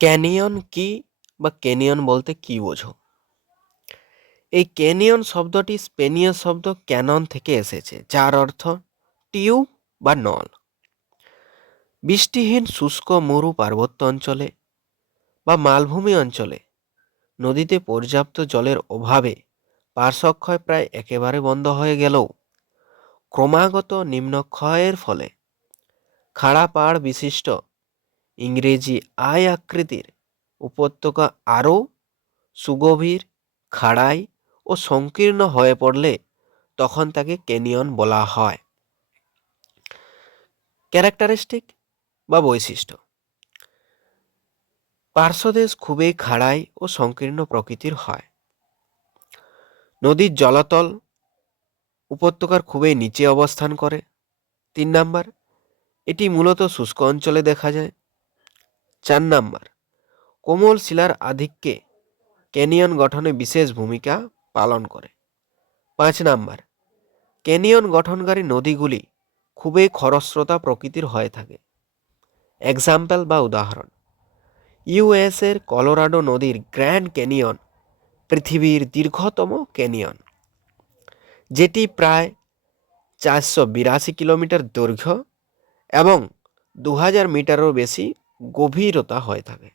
Canyon কি বা canyon বলতে কি বোঝো? এই ক্যানিয়ন শব্দটি স্পেনীয় শব্দ ক্যানন থেকে এসেছে, যার অর্থ টিউব বা নল। বৃষ্টিহীন শুষ্ক মরু পার্বত্য অঞ্চলে বা মালভূমি অঞ্চলে নদীতে পর্যাপ্ত জলের অভাবে পার্শ্বক্ষয় প্রায় একেবারে বন্ধ হয়ে গেলেও ক্রমাগত নিম্নক্ষয়ের ফলে খাড়া পাড় বিশিষ্ট ইংরেজি আই আকৃতির উপত্যকা আরও সুগভীর, খাড়াই ও সংকীর্ণ হয়ে পড়লে তখন তাকে ক্যানিয়ন বলা হয়। ক্যারেক্টারিস্টিক বা বৈশিষ্ট্য: পার্শ্বদেশ খুবই খাড়াই ও সংকীর্ণ প্রকৃতির হয়। নদীর জলতল উপত্যকার খুবই নিচে অবস্থান করে। 3 নাম্বার, এটি মূলত শুষ্ক অঞ্চলে দেখা যায়। 4 নাম্বার, কোমল শিলার আধিক্যে ক্যানিয়ন গঠনে বিশেষ ভূমিকা পালন করে। 5 নাম্বার, ক্যানিয়ন গঠনকারী নদীগুলি খুবই খরস্রোতা প্রকৃতির হয়ে থাকে। এক্সাম্পল বা উদাহরণ: ইউএস এর কলোরাডো নদীর গ্র্যান্ড ক্যানিয়ন পৃথিবীর দীর্ঘতম ক্যানিয়ন, যেটি প্রায় 482 কিলোমিটার দৈর্ঘ্য এবং 2000 মিটারেরও বেশি গভীরতা হয়ে থাকে।